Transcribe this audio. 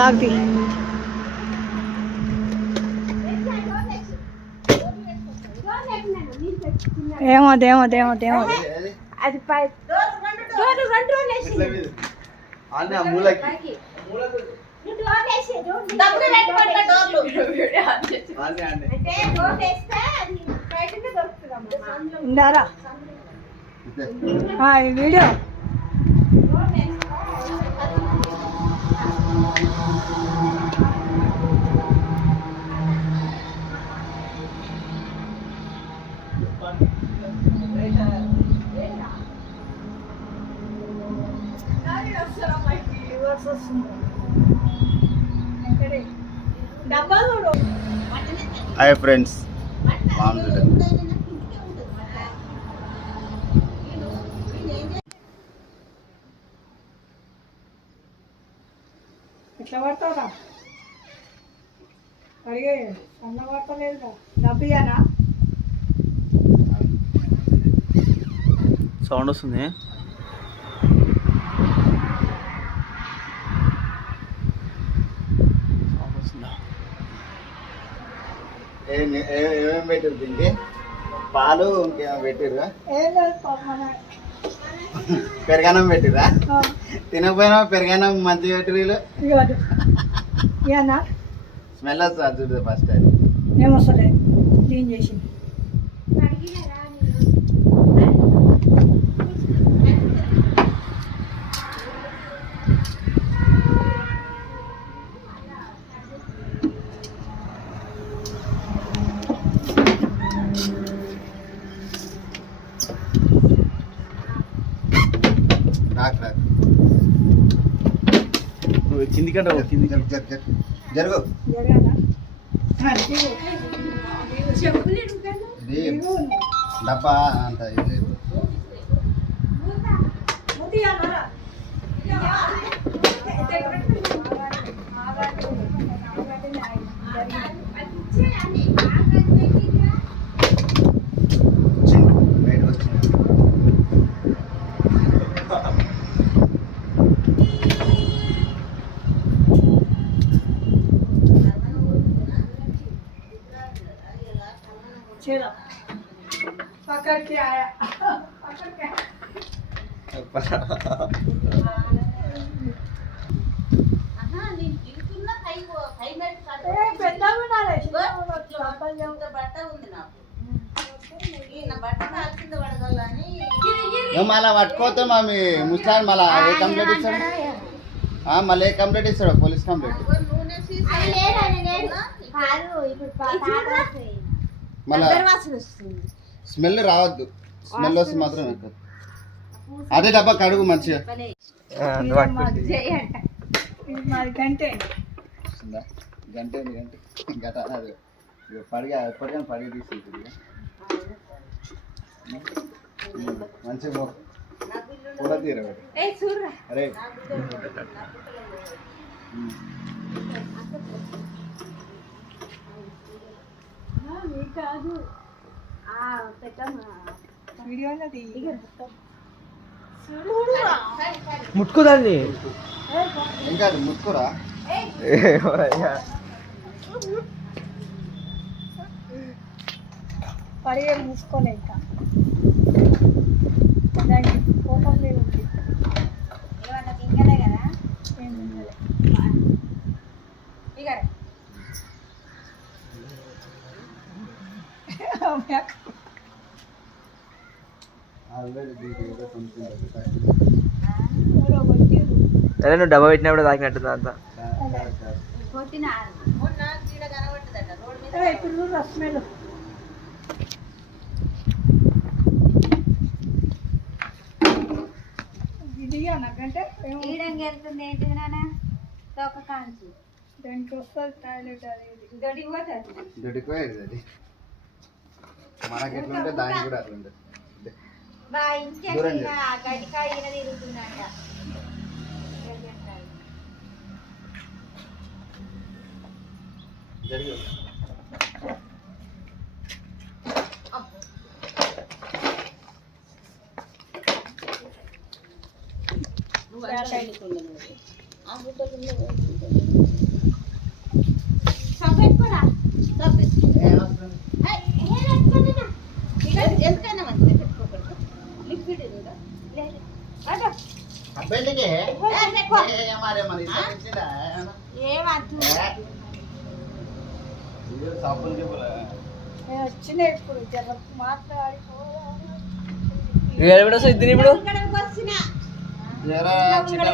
లాగ్ది ఏమో అది ఇందారా ఈ వీడియో హాయ్ ఫ్రెండ్స్, ఎట్లా పడతావురా? అడిగే అన్న పడతలేదురా. డబ్బియానా సౌండ్ వస్తుంది. ఏమేమి పెట్టారు దీనికి? పాలు ఇంకేమో పెట్టిర్రా? పెరగన్నం పెట్టిరా? తినకపోయినా పెరగన్నం మంచిగా పెట్టిరు. స్మెల్ వస్తుంది చూడు ఫస్ట్ టైం. ఏమొస్తుంది క్లీన్ చేసి కింది కంటే జరుగు. డబ్బా అంత ఇది पकड़ के आया మళ్ళా పట్టుకోతే మమ్మీ ముస్లాన్ మళ్ళా ఏ కంప్లైంట్ ఇస్తాడు? మళ్ళీ ఏ కంప్లైంట్ ఇస్తాడు? Police complaint. మళ్ళా స్మెల్ రావద్దు. స్మెల్ వస్తే మాత్రం ఎక్కదు. అదే డబ్బా కడుగు మంచిగా. గంటే గంటే గంట అది పడిగా ఎప్పటికైనా పడిగి తీసుకుంటుంది. మంచిగా కూడా తీరబట్టి అరే కాదు ముట్టుకోదాన్ని ఇంకా ముట్టుకురా. పడిగే మూసుకోలే ఇంకా దానికి కోపం లేదు. ఇంకలే కదా అదే నువ్వు డబ్బా పెట్టినప్పుడు తాకినట్టుంది అంతా. ఇప్పుడు రస్మెల్ నాకంటే వెళ్తుంది ఏంటిది నాన్న తోక కాంచి దానికి వస్తుంది టాయిలెట్. అది గడికి పోతుంది. దొడిపోయేది అది మనకి ఎట్లుంటే దానికి కూడా అట్లుంటుంది. గడికాయ తిరుగుతుందంట. నువ్వు బయటికి ఎక్కువ. మరి మన ఇష్టం ఇచ్చిందా? ఏమద్దు ఇది సబ్బులకి పోలే. నేను వచ్చినా ఇప్పుడు జర మాట్లాడిపో ఇప్పుడు ఇక్కడికి వచ్చిన జరా చిన్న